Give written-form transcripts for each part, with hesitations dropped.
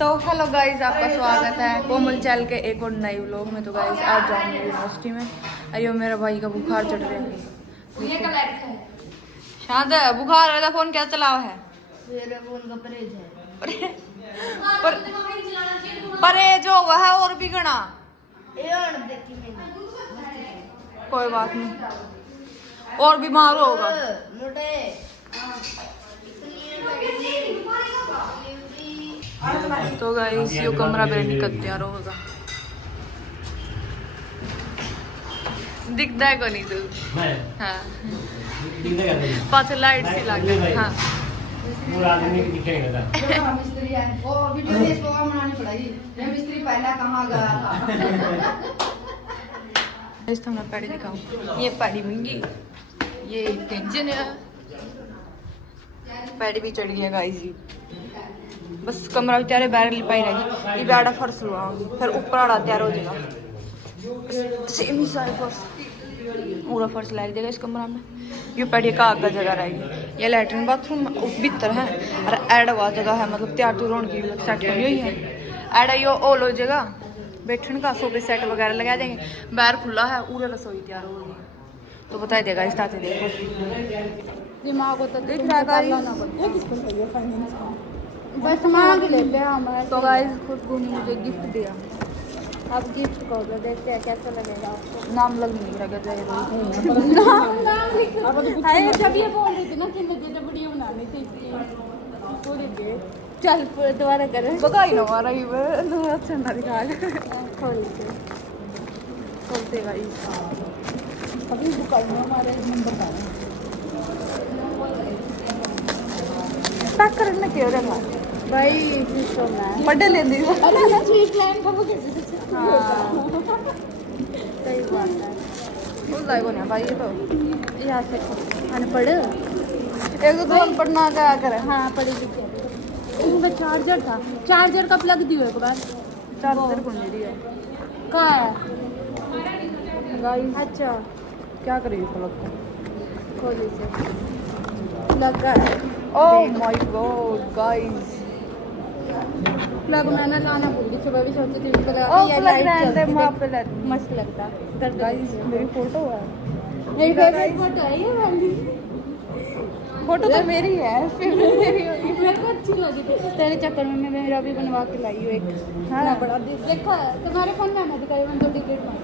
तो hello guys, आपका स्वागत है कोमल चैल के एक और नए व्लॉग में। तो गाइज आज जाऊंगी यूनिवर्सिटी में। अयो मेरा भाई का बुखार चढ़ रहा है। शायद बुखार वाला फोन क्या चलावा है? मेरे फोन का परहेज है। परहेज हो वह है और भी गणा। देखी मैंने। कोई बात नहीं, और बीमार होगा। मोटे तो गाइस यो कमरा पे निकल तैयार होगा। दिखता है को नहीं तू? हाँ पाँच लाइट सी लग गई। हाँ पूरा आदमी दिखेगा था। मिस्त्री है वो वीडियो में इसको बनानी पड़ेगी। ये मिस्त्री पहला कहाँ गया था? इस तो मैं पैडी दिखाऊं। ये पैडी महंगी, ये टेंशन है। पैडी भी चढ़ गया गाइस जी। बस कमरा बेचारे बैग लिपाई रहेगी। ये बैड़ा फर्श लुआऊंगी, फिर ऊपर आड़ा तैयार हो जाएगा। सेम ही सारे फर्श, पूरा फर्श लग जाएगा इस कमरा में। ये पैडी का आगे जगह रहेगी। ये लैट्रिन बाथरूम भीतर है और एड हुआ जगह है, मतलब तैयार तो होने की सेट बनी हुई है। एड यो ओल हो जाएगा, बैठने का सोफे सेट वगैरह लगा देंगे। बाहर खुला है, पूरा रसोई तैयार होगी। तो बता देगा इस ताते देखो दिमाग को तो दिख रहा है। बस मांग लेते हैं हमारे। तो गाइस खुशबू ने मुझे गिफ्ट दिया। अब गिफ्ट को तो देखते हैं कैसा लगेगा आपको। नाम लग नहीं रहा क्या? जब ये बोल रही थी ना कि मुझे तो वीडियो बनानी थी इसलिए पूरी दे। चल दोबारा करें। बगाई ना मारा ही अच्छा ना दिखा खोलते गाइस। अभी दुकान में हमारे नंबर का पैक करने क्यों रहा भाई सिस्टम है। बर्थडे ले दी। अरे स्वीट लाइन को कैसे सही बात है। फुल लाइव होना भाई। ये तो यहाँ से अनपढ़ एक तो अनपढ़ ना क्या करे। हाँ पढ़ी लिखी है। इनका चार्जर था, चार्जर का प्लग दियो एक बार। चार्जर कौन दे दिया? कहाँ है? गाइस अच्छा क्या करेगी प्लग को? खोली से लगा है। Oh my God guys, plug मैंने लाना भूल गई। सुबह भी सोची थी इसको लगा ओह के ये प्लग लाइट रहने दे, जलती वहाँ थी। पे ले। मस्त लगता गाइस मेरी फोटो है। मेरी फेवरेट फोटो है ये वाली। फोटो तो मेरी है, फेवरेट मेरी होगी। मेरे को अच्छी लगी थी। तेरे चक्कर में मैं मेरा भी बनवा के लाई हूँ एक। हाँ। हाँ बड़ा देखा तुम्हारे फोन में मैं दिखाई मैंने तो डिलीट मार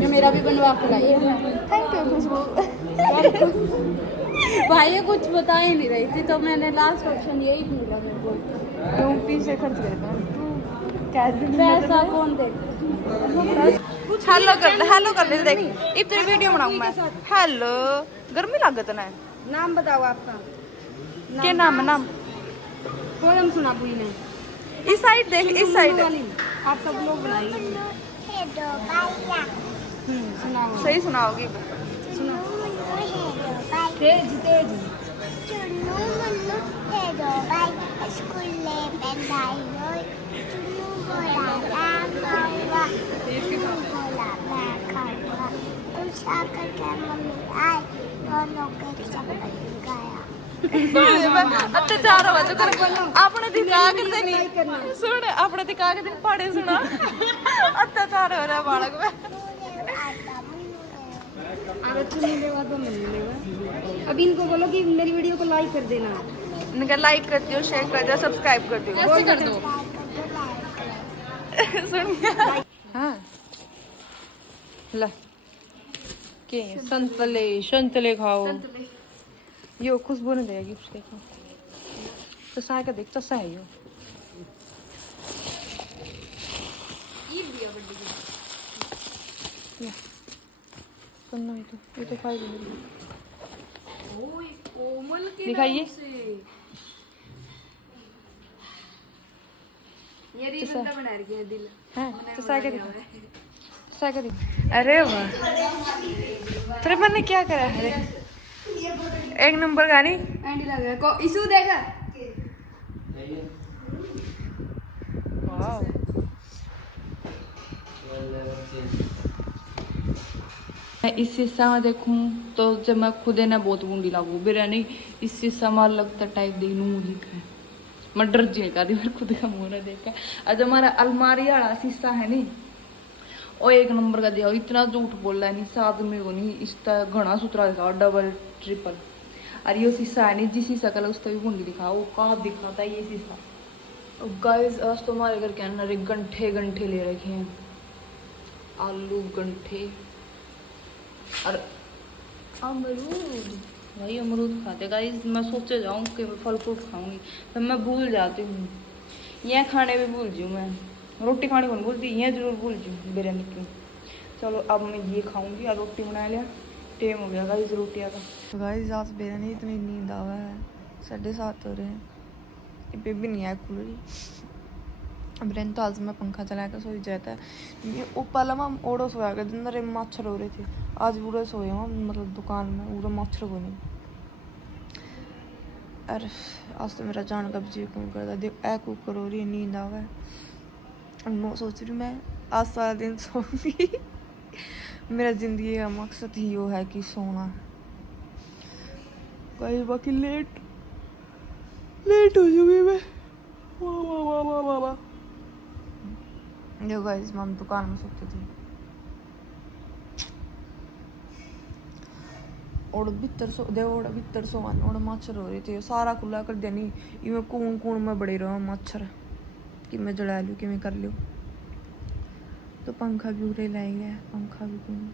ये मेरा भी बनवा के लाई है। थैंक यू खुशबू। भाई ये कुछ बता ही नहीं रही थी तो मैंने लास्ट ऑप्शन यही मिला मेरे को। तुम पीछे खर्च करना पैसा कौन देगा? हेलो कर ले देख। इब तेरी वीडियो बनाऊं मैं। हेलो गर्मी लागत ना। नाम बताओ आपका। क्या नाम है? नाम पोयम सुना पूरी ने। इस साइड देख, इस साइड आप सब लोग बनाइए। सुनाओ सही सुनाओगी। सुनो तेज तेज चुन्नू मुन्नू हेडो बाई स्कूले पेंदाई होय चुन्नू बोला खाऊंगा चुन्नू बोला मैं खाऊंगा उषा करके मम्मी आए दोनों के चक्कर गाया। अत्याचार हो चुका है। अपने दिखा के नहीं सुन, अपने दिखा के दिन पढ़े सुना। अत्याचार हो रहा है बालक में। अगर तुम मिलेगा तो मैं मिलेगा। अब इनको बोलो कि मेरी वीडियो को लाइक कर देना। इनका लाइक कर दियो, शेयर कर दियो, सब्सक्राइब कर दियो। ऐसे कर दो। सुनिए हाँ ला के संतले संतले खाओ। यो खुशबू ने देगा गिफ्ट। देखो चसा का देख, चसा है यो। सुनना ये तो फाइल दिखाइए। ये दिल बना रही है दिल। हाँ चसा का दिखा, चसा का दिखा। अरे वाह तेरे मन ने क्या करा है? एक नंबर गानी एंडी लगा को इशू देखा। वाह मैं इस शीशा में देखूं तो जब मैं खुद ना बहुत बूंदी लागू बिरयानी इस शीशा में लगता टाइप देखनू मुझे है मैं डर जाएगा मेरे खुद का मुंह ना देख के। आज हमारा अलमारी वाला शीशा है नहीं और 1 नंबर का दिया, इतना झूठ बोल रहा है नहीं साथ में को नहीं, इसका घना सुथरा दिखा डबल ट्रिपल। और ये शीशा है नहीं जिस शीशा कलर उसका भी कुंडी दिखाओ वो कहाँ दिखाता है ये शीशा। गाइस आज तो हमारे घर के अंदर गंठे गंठे ले रखे हैं, आलू गंठे और अमरूद। भाई अमरूद खाते गाइस, मैं सोचे जाऊँ कि मैं फल फ्रूट खाऊंगी फिर मैं भूल जाती हूँ, यह खाने भी भूल जाऊँ मैं, रोटी खाने को नहीं भूलती, यह जरूर भूल जाऊँ बिरयानी की। चलो अब मैं ये खाऊंगी और रोटी बना लिया, टाइम हो गया गाइस रोटियाँ का। गाइस आज बिरयानी इतनी नींद आवा है, 7:30 हो रहे हैं, ये भी नहीं है कूलर। बिरयानी तो आज मैं पंखा चला कर सोई जाता है, ये ऊपर लमा ओड़ो सोया कर दिन में मच्छर हो रहे थे, आज पूरे सोए वहाँ मतलब दुकान में पूरा मच्छर को नहीं। अरे आज तो मेरा जान का भी जी क्यों करता, देख ऐ कुकर हो रही है, नींद आवा है। मैं सोच रही मैं आज सारा दिन सोऊंगी मेरा जिंदगी का मकसद ही वो है कि सोना। कहीं बाकी लेट हो चुकी मैं। देखो गाइस हम दुकान में सोते थे और भीतर सोवन और मच्छर हो रहे थे, सारा खुला कर दिया नहीं, इवें कूण में बड़े रहो मच्छर कि मैं जला लूँ कि मैं कर लूँ। तो पंखा भी उड़े लाई गया, पंखा भी कौन।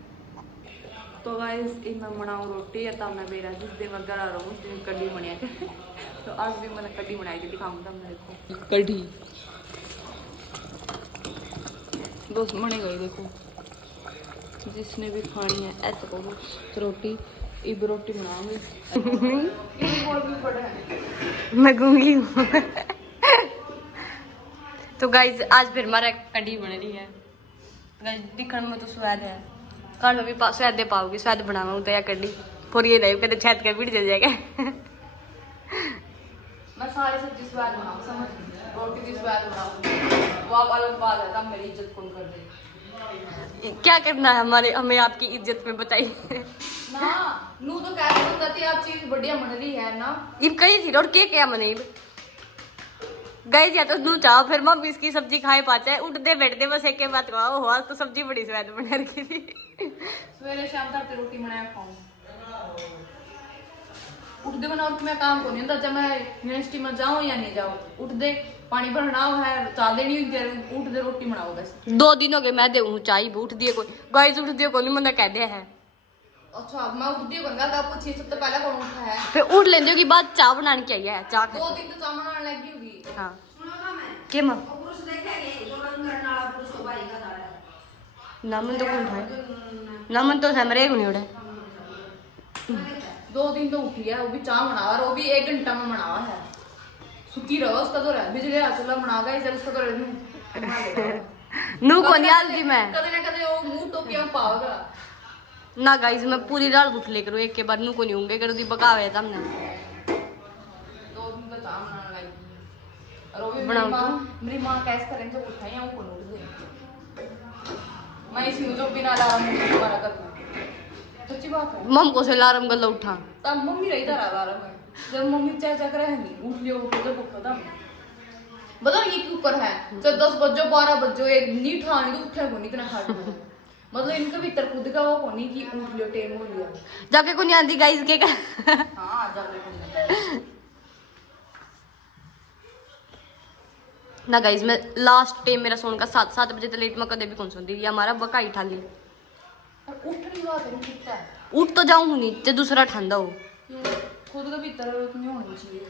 तो गाइस मैं बनाऊँ रोटी या तब मैं बेरा जिस दिन मैं घर आ रहा हूँ उस दिन कढ़ी बनाया तो आज भी मैंने कढ़ी बनाई थी, दिखाऊंगा मेरे को कढ़ी दोस्त बने गई। देखो जिसने भी खानी है ऐसा करो तो रोटी इब रोटी बनाऊंगी मैं गूंगी हूँ तो गाइस आज फिर हमारा कढ़ी बन रही है गाइस, दिखने में तो स्वाद है, घर में भी स्वाद दे पाओगे, स्वाद बनाऊंगा तो या कढ़ी फिर ये नहीं कहते छत का पीट जाएगा मैं सारी सब्जी स्वाद बनाऊँ समझ, रोटी भी स्वाद बनाऊँ वो आप अलग बात है, तब मेरी इज्जत कौन कर दे। क्या करना है हमें आपकी इज्जत में बताइए ना। नू तो कैसे होता थी आप चीज बढ़िया बन रही है ना, इब कही थी और क्या बने गई या तो नू चाहो फिर मम्मी इसकी सब्जी खाए पाचा है, उठते बैठते बस एक बात कहो हो तो सब्जी बड़ी स्वाद बना रखी थी। सवेरे शाम तक रोटी बनाया खाऊं, उठते बनाओ कि मैं काम को नहीं होता, जब मैं यूनिवर्सिटी में जाऊँ या नहीं जाऊँ, उठते पानी भरना है चाह देनी उठते रोटी बनाओ बस। 2 दिन हो गए मैं दे चाय उठ दिए कोई गाइस उठ दिए कोई मैंने कह दिया है। अच्छा मैं उठ दिए करूंगा तब पूछिए सबसे पहले कौन उठा है, फिर उठ लेंगे कि बाद चाय बनानी चाहिए, चाय 2 दिन तो चाय बनाने लगी होगी। हां सुनो ना मैं के मां पुरुष देखेंगे जो रंग करने वाला पुरुष को भाई का दाड़ा है नामन तो कौन है, नामन तो समरे को नहीं उड़े 2 दिन तो उठी है वो भी चाय बनावा और वो भी 1 घंटा में बनावा है, सुती रहो उसका तो रह बिजली आ चला बनागा इधर उसका तो नू कौन याद दी मैं कदे ना कदे वो मुंह तो क्या पाओगा ना गाइस मैं पूरी रात उठ ले करूं एक के बाद नू को नहीं होंगे कर दी पकावे तमने 2 दिन तो काम ना लगी और वो भी मेरी मां कैसे करें जो उठाई है वो को उठ दे मैं इसी जो बिना अलार्म मुझे दोबारा करना सच्ची बात है। मम को से अलार्म गल्ला उठा तब मम्मी रही था अलार्म है जब मम्मी चाय चक रहे हैं उठ लियो उठ के खत्म बताओ ये क्यों कर है जब 10 बजो 12 बजो एक नीट खाने तो उठे को नहीं इतना हार्ड मतलब इनका भी खुद का वो कोनी कि उठ लियो टाइम हो लिया जाके को नहीं आंदी गाइस के का हां जाके को ना गाइस मैं लास्ट टाइम मेरा सोने का 7 बजे तक लेट में कदे भी कौन सोंदी ये हमारा बकाई ठाली उठ नहीं बात है उठता उठ तो जाऊं नहीं ते दूसरा ठंडा हो खुद का भीतर नहीं होनी चाहिए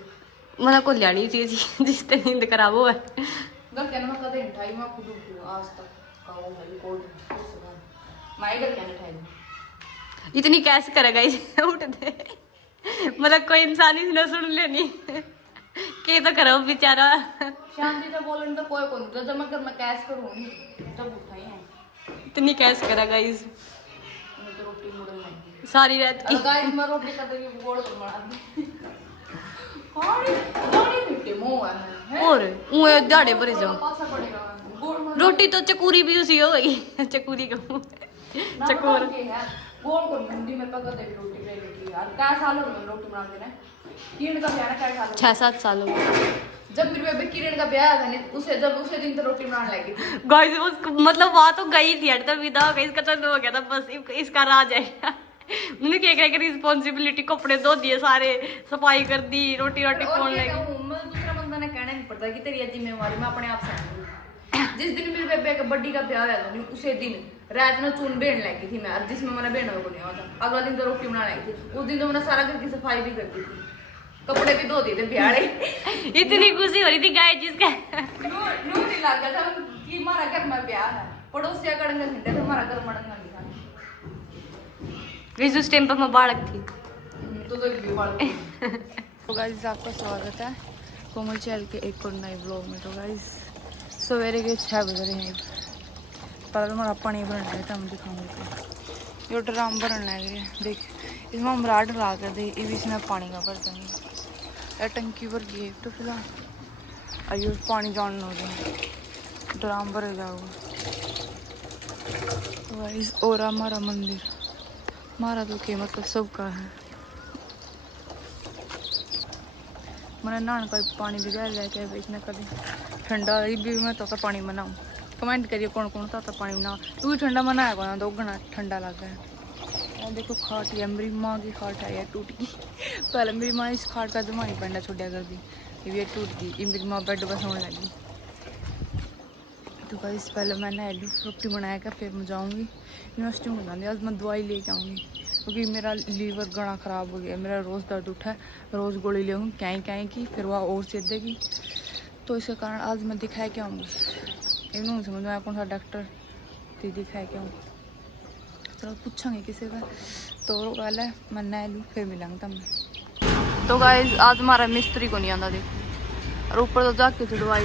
मना को लेनी चाहिए जिससे नींद खराब हो है घर कहना मैं कदे उठाई मैं खुद उठूं आज तक काओ मेरी कोड मैं घर कहना उठाई इतनी कैसे करेगा इसे उठ दे मतलब कोई इंसान ही ना सुन लेनी के तो करो बेचारा शांति से बोलन तो कोई को नहीं जब मैं घर में कैस करूंगी तब उठाई है इतनी कैस करेगा इस रोटी मुड़न सारी रात की गाइस मैं रोटी का तो गोड़ बना दी हां मिट्टी मोह है और उए दाड़े भरे जाओ रोटी तो चकूरी भी उसी हो गई चकूरी का चकोर गोड़ को मंडी में पका दे रोटी ले लेती यार क्या साल हो गए रोटी बनाते ने 3 का प्यारा क्या साल 6-7 साल हो गए जब मेरे बेबे किरण का ब्याह था ना उसे दिन तो रोटी बनाने लगी थी। गाइस मतलब वहाँ तो गई थी यार, तब विदा हो गई, इसका तो हो गया था बस इसका राज है। मैंने क्या क्या रिस्पॉन्सिबिलिटी, कपड़े धो दिए सारे, सफाई कर दी, रोटी कौन लेगी। दूसरा बंदा ने कहना नहीं पड़ता कि तेरी जिम्मेवारी मैं अपने आप से। जिस दिन मेरे बेबे का बड्डी का ब्याह हुआ था उसे दिन रात में चून बेन लगी थी मैं, जिसमें मैंने बेहना को नहीं होता। अगला दिन तो रोटी बनाने लगी थी। उस दिन तो मैंने सारा घर की सफाई भी कर दी थी, कपड़े भी धो दिए थे ब्याड़े। इतनी खुशी हो रही थी गाय जिसका नूर नहीं लग गया था कि हमारा घर में ब्याह है। पड़ोसिया कड़ंगा घंटे थे, हमारा घर मड़ंगा नहीं था। उस टाइम पर मैं बालक थी। तो गाइस आपका स्वागत है कोमल चैल के एक और नए ब्लॉग में। तो गाइस सवेरे के 6 बज रहे हैं। पर हमारा पानी भरना है, हम दिखाऊंगे। यो ड्राम भरना है, देख इसमें हम राड ला कर दे, इसमें पानी का भर देंगे। टंकी भर गई है तो फिलहाल आइयो पानी जान हो गया, ड्राम भर जाओगे। तो गाइस और हमारा मंदिर, हमारा तो क्या मतलब सबका है। मैंने नहाने का पानी भी गया लेके बेचने कभी ठंडा भी मैं तो पानी बनाऊँ। कमेंट करिए कौन कौन सा पानी बनाओ, तू भी ठंडा बनाया को ना, दो घना ठंडा लग गया। देखो खाट है, मेरी माँ की खाट है यार, टूट गई। पहले मेरी माँ इस खाट का जमानी पेंडा छोड़ा कर दी, ये टूट गई। ये मेरी माँ बेड पर सोने लगी। तो गाइस पहले मैं नहा लूँ, रोटी बनाया फिर मैं जाऊँगी यूनिवर्सिटी में जाऊँगी। आज मैं दवाई लेके आऊँगी क्योंकि मेरा लीवर गला ख़राब हो गया, मेरा रोज़ दर्द उठा है, रोज़ गोली ले आऊँगी क्या की, फिर वह और सिर देगी। तो इसके कारण आज मैं दिखाए के आऊँगी। इन्होंने समझ में आया कौन सा डॉक्टर तो दिखाए के आऊँ। चलो पूछांगे किसी का। तो वाला है मैं नहा लूँ फिर मिलेंगे तब। तो गाइस आज हमारा मिस्त्री को नहीं आता देखो, और ऊपर तो जाके दवाई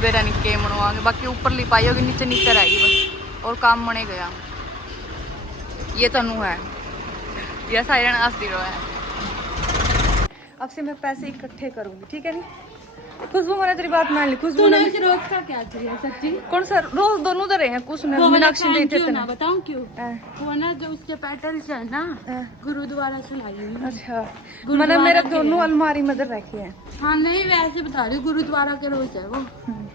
बेरा निके मनवाएंगे। बाकी ऊपर लिपाई होगी, नीचे नीचे रहेगी बस, और काम बने गया। ये तनु है, यह साइरन आस्तीरो है। अब से मैं पैसे इकट्ठे करूंगी, ठीक है नहीं? खुशबू मैंने तेरी बात मान ली। खुशबू ने रोज का क्या किया सच्ची? कौन सा रोज दोनों तरह हैं, कुछ ने मीनाक्षी देते थे ना, बताऊं क्यों? वो ना जो उसके पैटर्न्स है ना गुरुद्वारा से लाई हुई। अच्छा मैंने मेरे दोनों अलमारी में रखे हैं। हाँ नहीं वैसे बता रही, गुरुद्वारा के रोज है वो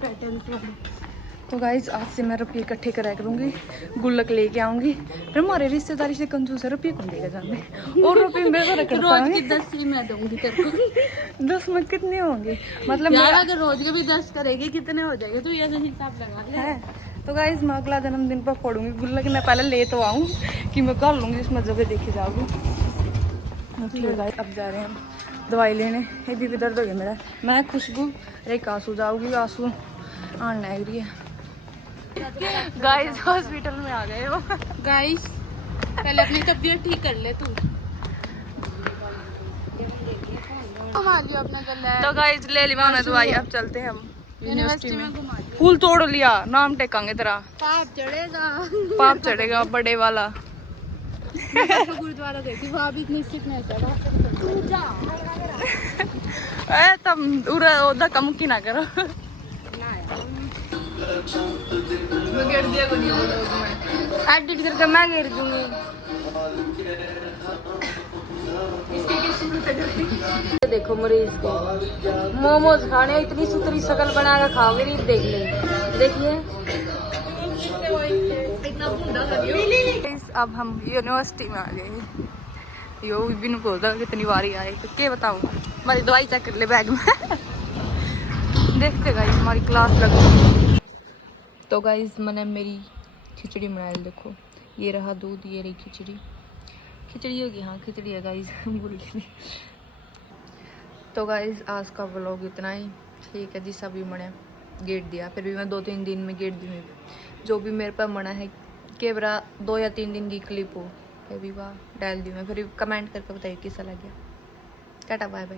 पैटर्न्स वाले। तो गाइज आज से मैं रुपये इकट्ठे करा करूँगी, गुल्लक लेके आऊँगी। फिर हमारे रिश्तेदारी से कंजूस है, रुपये कौन देगा जाने, और रुपये मेरे को रोज की 10 ही मैं दूंगी तेरे को। 10 में कितने होंगे? मतलब यार अगर रोज के भी 10 करेगी कितने हो जाएंगे, तो ये हिसाब लगा ले। है तो गाइज मैं अगला जन्मदिन पर फोड़ूंगी गुल्लक। मैं पहले ले तो आऊँ कि मैं कर लूँगी, इसमें जगह देखे जाऊँगी। ठीक है गाइज अब जा रहे हैं हम दवाई लेने। ये भी दर्द हो गया मेरा। मैं खुशबू एक आंसू जाऊँगी, आंसू आने लग रही है। गाइस हॉस्पिटल में आ गए वो। गाइस पहले अपनी तबीयत ठीक कर ले तू। घुमा लियो अपना गला। तो गाइस ले लिया उन्होंने दवाई, अब चलते हैं हम यूनिवर्सिटी में घुमा लियो। फूल तोड़ लिया, नाम टेकांगे तेरा। पाप चढ़ेगा, पाप चढ़ेगा बड़े वाला। गुरुद्वारा गई थी, वहाँ भी इतनी स्ट्रिक्टनेस है। तब उरा कम की ना करो। मैं गिर दिया को नहीं बोला, एडिट करके मैं गिर दूंगी। देखो मरीज को मोमोज खाने, इतनी सुथरी शक्ल बना कर खाओगे नहीं, देख ले देखिए। अब हम यूनिवर्सिटी में आ गए। यो बिन को कितनी बारी आए तो क्या बताऊँ। हमारी दवाई चेक कर ले बैग में। देखते गाइस हमारी क्लास लग गई। तो गाइस मैंने मेरी खिचड़ी बनाई, देखो ये रहा दूध, ये रही खिचड़ी होगी। हाँ खिचड़ी है गाइस, भूल गई। तो गाइस आज का व्लॉग इतना ही, ठीक है जी। सभी मैंने गेट दिया, फिर भी मैं 2-3 दिन में गेट दी। जो भी मेरे पर मना है कि बरा 2 या 3 दिन की क्लिप हो, फिर भी वह डाल दी मैं। फिर कमेंट करके बताइए कैसा लग गया। Tata bye bye.